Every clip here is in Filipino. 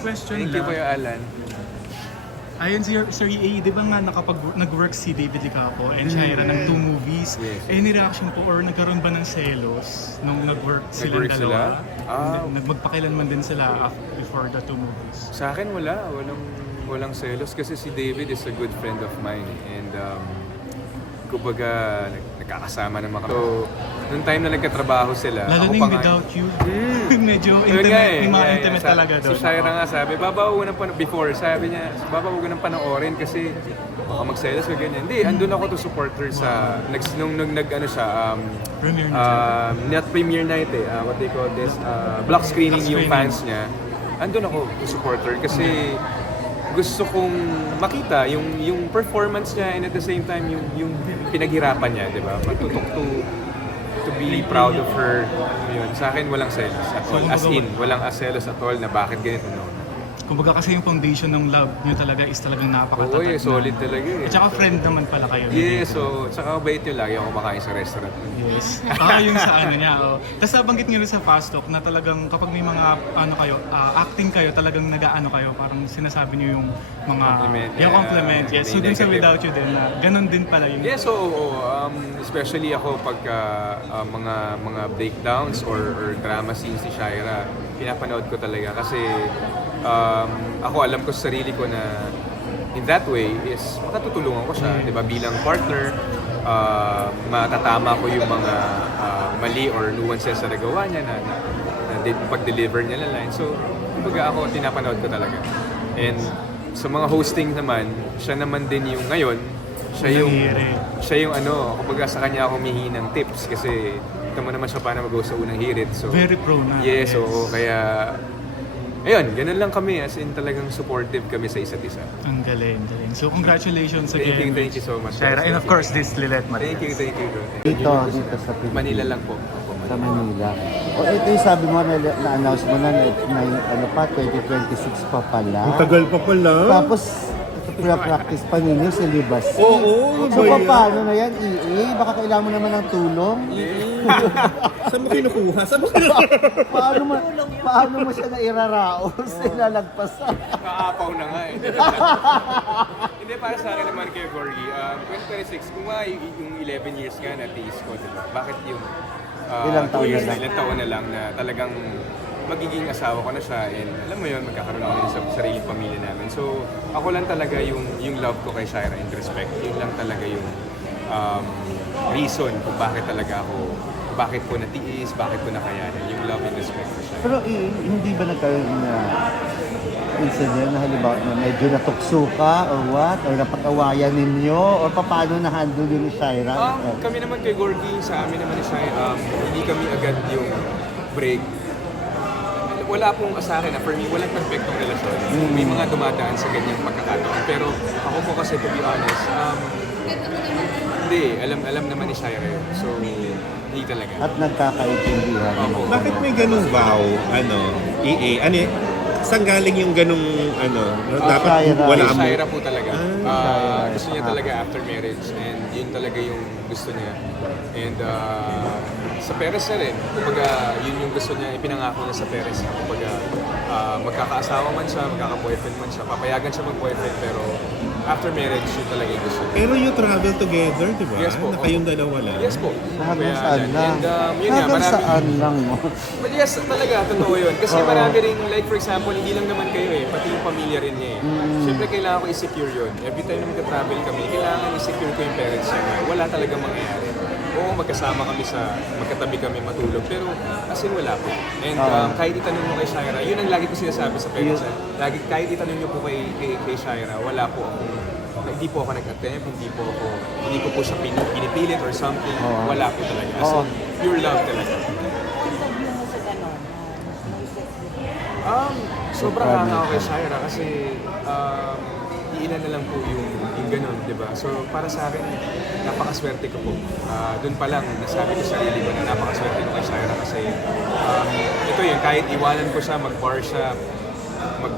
question Thank you, lang. Kuya Alan. Ayun si Sir EA, di ba nga nag-work si David Licapo and Shaira ng 2 movies? Yes. Any reaction po or nagkaroon ba ng selos nung nag-work silang Nag-work dalawa? sila? Magpakilanman din sila before the 2 movies. Sa akin wala, walang selos kasi si David is a good friend of mine and kumbaga nagkakasama naman kami. So, nung time na nagkatrabaho sila, Lalo na ako yung pa nga- Without You. Medyo Yun nga intimate, yung mga intimate Sa- talaga doon. Si Shaira nga sabi, babaw ko ng before, sabi niya, babaw ko ng panoorin kasi baka magselos ka ganyan. Hindi, andun ako to support her sa, nung nag-ano siya, Premiere night. not premiere night what they call this, block screening Block yung screening. fans niya. Andun ako to support her kasi gusto kong makita yung performance niya and at the same time yung pinaghirapan niya, di ba? Patutok to be proud of her. Yun. Sa akin walang selos at all. As in, walang selos at all na bakit ganito no. Kumbaga kasi yung foundation ng love nyo talaga is talagang napakatatag. Oo, solid talaga eh. At saka friend naman pala kayo. Yes, so tsaka bait yun, lagi ako kumakain sa restaurant. Yes. Yung sa ano niya. Oh. Tapos nabanggit nyo rin sa Fast Talk na talagang kapag may mga ano kayo, acting kayo, talagang nag-aano kayo, parang sinasabi nyo yung mga... Compliment, Yung compliment. Yes. So may dun sa negative. Without You din na ganun din pala yung... Yes, so especially ako pagka mga breakdowns or drama scenes ni Shaira, pinapanood ko talaga kasi ako alam ko sa sarili ko na in that way is makatutulungan ko siya, 'di ba, bilang partner, matatama ko yung mga mali or nuances na nagawa niya na pag-deliver niya ng line. So, kumbaga ako tinapanood ko talaga. And sa mga hosting naman, siya naman din yung ngayon, siya yung ano, kumbaga sa kanya ako humihingi ng tips kasi ito mo naman siya paano mag-go sa unang hirit. So, Very pro na. yes, oo, kaya ayun, ganun lang kami, as in talagang supportive kami sa isa't isa. Ang galing, galing. So congratulations again. Thank you so much. Shaira. And of course, this Lilet Matias. Thank you. Dito sa Pilipinas. Manila lang po. Opo, Sa Manila. Manila. O ito yung sabi mo na-announce mo na may ano pa, 2026 pa pala. Ang tagal pa pala. Tapos, practice pa ninyo sa libas. Oo, So, ba yan? paano na yan, EA? Baka kailangan mo naman ng tulong? Saan mo kinukuha? Saan mo kinukuha? Paano mo siya nairaraos? Ilalagpasan? Nakaapaw na nga eh. Hindi, para sa akin naman kay Gorgie, 2026, kung nga yung 11 years nga na taste ko, diba? Bakit yung Ilang taon 2 years na lang? ilang taon na lang na talagang magiging asawa ko na siya and alam mo yun, magkakaroon ako din sa sariling pamilya namin. So, ako lang talaga yung love ko kay Shaira and respect. Yun lang talaga yung reason kung bakit talaga ako, bakit ko natiis, bakit ko nakayanan, yung love and respect ko siya. Pero hindi ba nagkaroon na minsan yun na halimbawa na medyo natukso ka or what? Or napag-awayan ninyo? Or paano na-handle yun ni Shaira? Kami naman kay Gorgie, sa amin naman ni Shaira, hindi kami agad yung break. Wala pong sa akin, for me, walang perfectong relasyon. May mga dumadaan sa ganyang pagkakataon. Pero ako po kasi, to be honest, hindi, alam naman ni Shaira yun. So, hindi talaga. At nagkakaintindihan. Opo. Bakit may ganung vow? EA? Saan galing yung ganung dapat Shaira. wala Kay mo? Shaira po talaga. Shaira. Gusto niya talaga after marriage and yun talaga yung gusto niya. And sa Perez na rin, kumbaga yun yung gusto niya, ipinangako niya sa Perez. Kumbaga magkakaasawa man siya, magkaka-boyfriend man siya, papayagan siya mag-boyfriend pero after marriage yun talaga yung gusto niya. Pero you travel together, di ba? Yes po. Na kayong dalawa lang. Yes po. Hanggang Kaya saan yan. lang? And yun nga, Hanggang marami. saan lang mo? But yes, talaga, totoo yun. Kasi Oo. marami rin, like for example, hindi lang naman kayo pati yung pamilya rin niya Siyempre, kailangan ko i-secure yun. Every time na magka-travel kami, kailangan i-secure ko yung parents niya na wala talaga mangyayari. Oo, magkatabi kami matulog, pero as in wala po. And kahit itanong mo kay Shaira, yun ang lagi ko sinasabi sa parents. Kahit itanong nyo po kay Shaira, wala po akong hindi po ako nag-attempt, hindi ko po siya pinipilit or something. Wala po talaga. As in, pure love talaga. Sobrang hanga ako kay Shaira kasi iilan na lang po yung ganun, di ba? So para sa akin, napakaswerte ko po. Doon pa lang, nasabi ko sa sarili ko na napakaswerte ko kay Shaira kasi ito yun, kahit iwanan ko siya, mag-bar siya,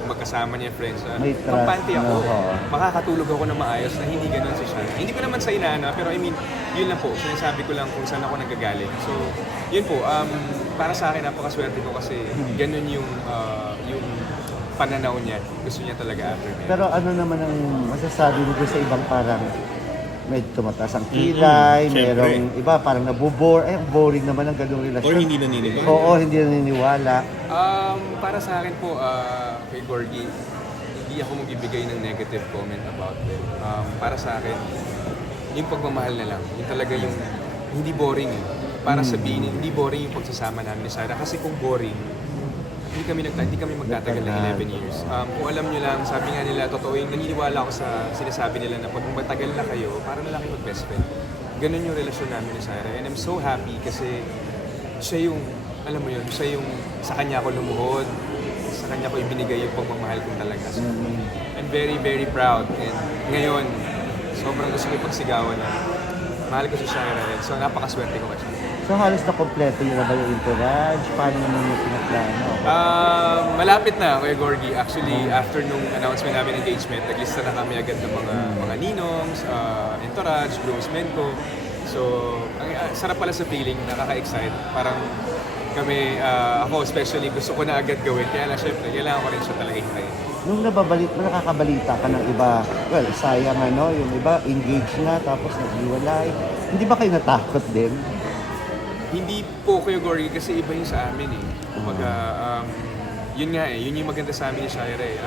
magkasama niya friends. May trust, Kampante ako. no? Makakatulog ako na maayos na hindi ganun si Shaira. Hindi ko naman sa inaana, pero I mean, yun lang po. Sinasabi ko lang kung saan ako nagagaling. So, yun po. Para sa akin, napakaswerte ko kasi ganun yung pananaw niya. Gusto niya talaga after marriage. Pero ano naman ang masasabi mo doon sa ibang parang medyo tumataas ang kilay, Siyempre. merong iba parang nabobore, ang boring naman ang ganung relasyon. Or hindi naniniwala. Oo, hindi naniniwala. Para sa akin po, kay Gorgie, hindi ako magbibigay ng negative comment about them. Para sa akin, yung pagmamahal na lang. Yung talaga yung hindi boring eh. Para sabihin, hindi boring yung pagsasama namin ni Sarah. Kasi kung boring, hindi kami magtatagal ng 11 years. Kung alam nyo lang, sabi nga nila, totoo yung naniniwala ako sa sinasabi nila na pag matagal na kayo, para na lang kayo mag-best friend. Ganun yung relasyon namin ni Sarah. And I'm so happy kasi siya yung, alam mo yun, siya yung sa kanya ako lumuhod. Sa kanya ko ibinigay yung pagmamahal kong talaga. So, I'm very, very proud. And ngayon, sobrang gusto ko ipagsigawan na mahal ko si Shira. So napakaswerte ko kasi. So halos na kompleto yun na ba yung entourage? Paano naman yung pinaplano? Malapit na, Kuya Gorgie. Actually, after nung announcement namin ng engagement, naglista na kami agad ng mga ninongs, entourage, groomsmen ko. So, sarap pala sa feeling, nakaka-excite. Parang kami, ako especially, gusto ko na agad gawin. Kaya lang, syempre, kailangan ko rin siya talaga hintayin. Nung nakakabalita ka ng iba, well, sayang yung iba engaged na tapos naghiwalay. Hindi ba kayo natakot din? Hindi po, Kuya Gorgie, kasi iba yung sa amin eh. Kumbaga, yun nga eh, yun yung maganda sa amin ni Shira eh.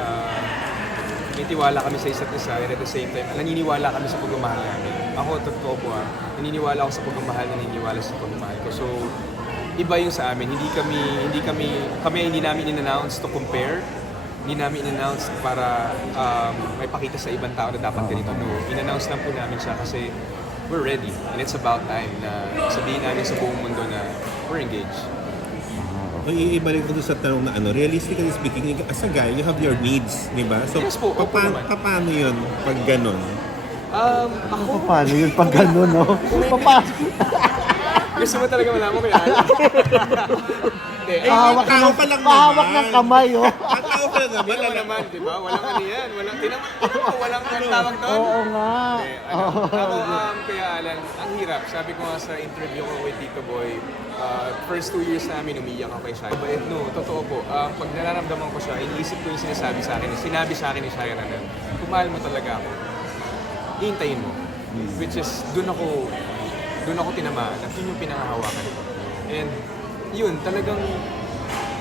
May tiwala kami sa isa't isa and at the same time, naniniwala kami sa pagmamahal namin. Ako, totoo po naniniwala ako sa pagmamahal, naniniwala sa pagmamahal ko. So, iba yung sa amin. Hindi namin in-announce to compare. Hindi namin in-announce para may pakita sa ibang tao na dapat ganito. No, in-announce lang po namin siya kasi we're ready. And it's about time na sabihin namin sa buong mundo na we're engaged. Ibalik ko doon sa tanong na realistically speaking, as a guy, you have your needs, di ba? So, Yes po, opo naman. paano yun pag ganon? Ako, Paano yun pag gano'n, no? gusto mo talaga malaman ko yan? Hindi. tao pa lang Pahawak naman. ng kamay, oh. Tao pa lang naman. Hindi naman naman, di ba? Walang ano yan. Walang tawag doon. Oo nga. Hindi, ako, kaya Alan, ang hirap. Sabi ko nga sa interview ko with Tito Boy, first 2 years namin umiyak ako kay Shira. But no, totoo po. Pag nararamdaman ko siya, iniisip ko yung sinasabi sa akin, sinabi sa akin ni Shira na, kung mahal mo talaga ako, hihintayin mo. Which is, doon ako tinamaan at yun yung pinangahawakan ko. And yun, talagang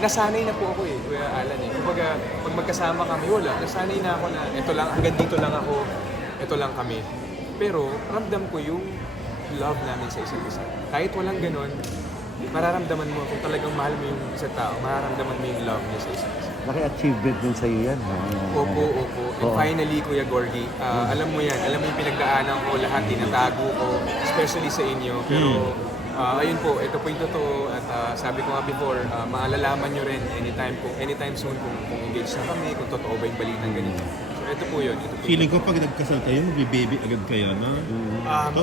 nasanay na po ako Kuya Alan eh. Kumbaga, pag magkasama kami, wala, nasanay na ako na ito lang, hanggang dito lang ako, ito lang kami. Pero ramdam ko yung love namin sa isa't isa. Kahit walang ganon, mararamdaman mo kung talagang mahal mo yung isang tao, mararamdaman mo yung love niya sa isa't isa. Laki achievement din sa'yo yan. Opo. And finally, Kuya Gorgie, alam mo yan, alam mo yung pinagdaanan ko, lahat tinatago ko, especially sa inyo. Pero ayun po, ito po yung totoo at sabi ko nga before, maalalaman nyo rin anytime soon kung engaged na kami, kung totoo ba yung balitang ganito. So ito po yun. Feeling ko pag nagkasal kayo, mag-baby agad kayo, no?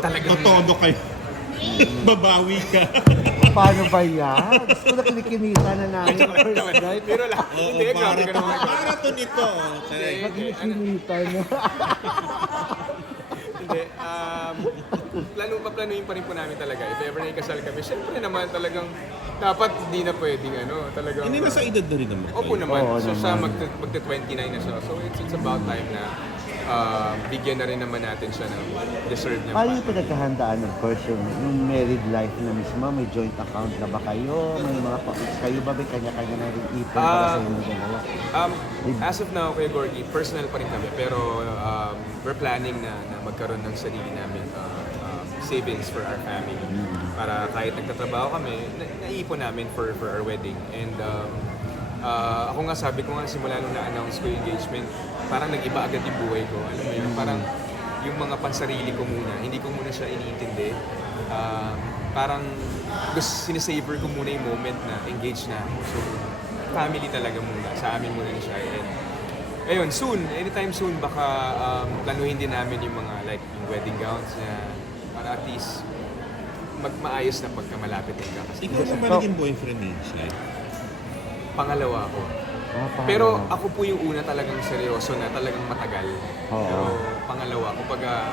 Talagang Todo kayo. Babawi ka. Paano ba yan? Gusto ko na kinikinita na namin ang first night. pero lang, hindi, grabe ka naman. Marathon ito. Kinikinita na. Hindi, paplanuhin pa rin po namin talaga. If ever na ikasal kami, syempre naman talagang dapat hindi na pwedeng talagang... Hindi nasa edad na rin naman. Opo naman. Oo So siya naman. magte-29 na siya. So it's about time na bigyan na rin naman natin siya ng deserve niya. Paano yung pinagkahandaan ng first yung married life na mismo? May joint account na ba kayo? May mga kayo ba may kanya-kanya na rin ipon para sa inyong dalawa? As of now, Kuya Gorgie, personal pa rin kami. Pero we're planning na magkaroon ng sarili namin savings for our family. Para kahit nagtatrabaho kami, naipon namin for our wedding. And ako nga sabi ko nga simula nung na-announce ko yung engagement, parang nag-iba agad yung buhay ko. Alam mo yun, parang yung mga pansarili ko muna, hindi ko muna siya iniintindi. Parang sinisavor ko muna yung moment na engaged na ako. So, family talaga muna, sa amin muna ni Shai. And ayun, soon, anytime soon, baka planuhin din namin yung mga like yung wedding gowns na para at least maayos na pagka malapit yung kakasal. Ikaw pa ba naging boyfriend ni Shai? Pangalawa ako. Pero ako po yung una talagang seryoso na talagang matagal. Pero pangalawa, kumbaga,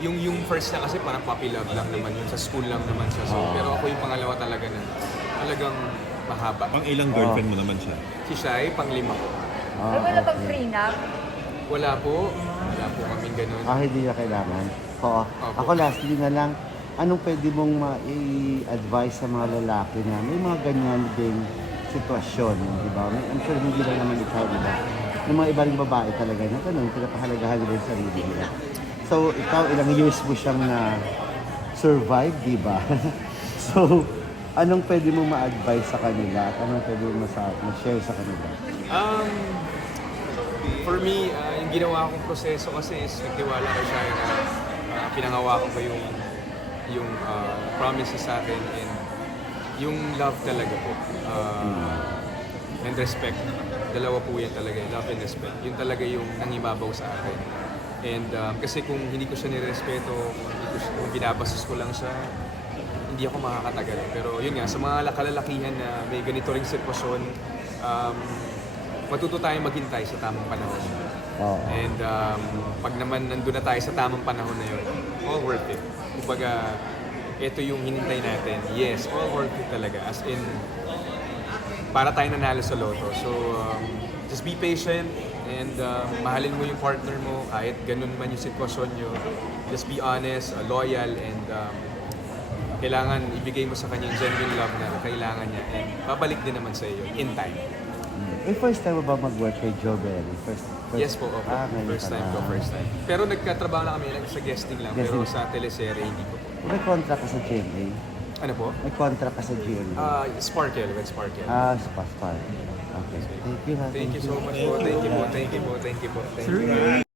yung first na kasi parang puppy love lang naman yun. Sa school lang naman siya. So, pero ako yung pangalawa talaga na talagang mahaba. Pang ilang girlfriend mo naman siya? Si Shai, pang-5 ko. Ah, Ay, wala bang okay. prenup? Wala po kaming ganun. Hindi na kailangan. Oo. Opo. Ako lastly na lang, anong pwede mong ma-advise sa mga lalaki na may mga ganyan ding sitwasyon, di ba? I'm sure hindi lang naman ikaw, di ba? Yung mga ibang babae talaga na ganun, pinapahalagahan nila yung sarili nila. So, ikaw, ilang years mo siyang na survive, di ba? So, anong pwede mong ma-advise sa kanila at anong pwede mong ma-share sa kanila? For me, yung ginawa kong proseso kasi is nagtiwala kay Shaira. Pinangawakan ko yung promises sa akin and yung love talaga po. And respect. Dalawa po yan talaga, love and respect. Yun talaga yung nangibabaw sa akin. And kasi kung hindi ko siya nirespeto, kung binabastos ko lang siya, hindi ako makakatagal. Pero yun nga, sa mga kalalakihan na may ganito ring sitwasyon, matuto tayong maghintay sa tamang panahon. Oo. And pag naman nandun na tayo sa tamang panahon na yun, all worth it. Kumbaga, ito yung hinintay natin. Yes, all worth it talaga. As in, para tayo nanalo sa loto. So, just be patient and mahalin mo yung partner mo kahit ganun man yung sitwasyon nyo. Just be honest, loyal, and kailangan ibigay mo sa kanya yung genuine love na kailangan niya. And babalik din naman sa iyo in time. First time mo ba mag-work kay Joe Berry? First Yes po, opo. ngayon First time pala. ko, first time. Pero nagkatrabaho na kami, sa guesting lang. Pero Guesting. sa teleserye, hindi po. May contract ka sa GMA? Ano po? May contract ka sa GMA? Sparkle, with Sparkle. Sa Pascal. Okay. Thank you, ha? Thank you so much po. Thank you po. Thank you po. Thank you po. Thank you. Sir,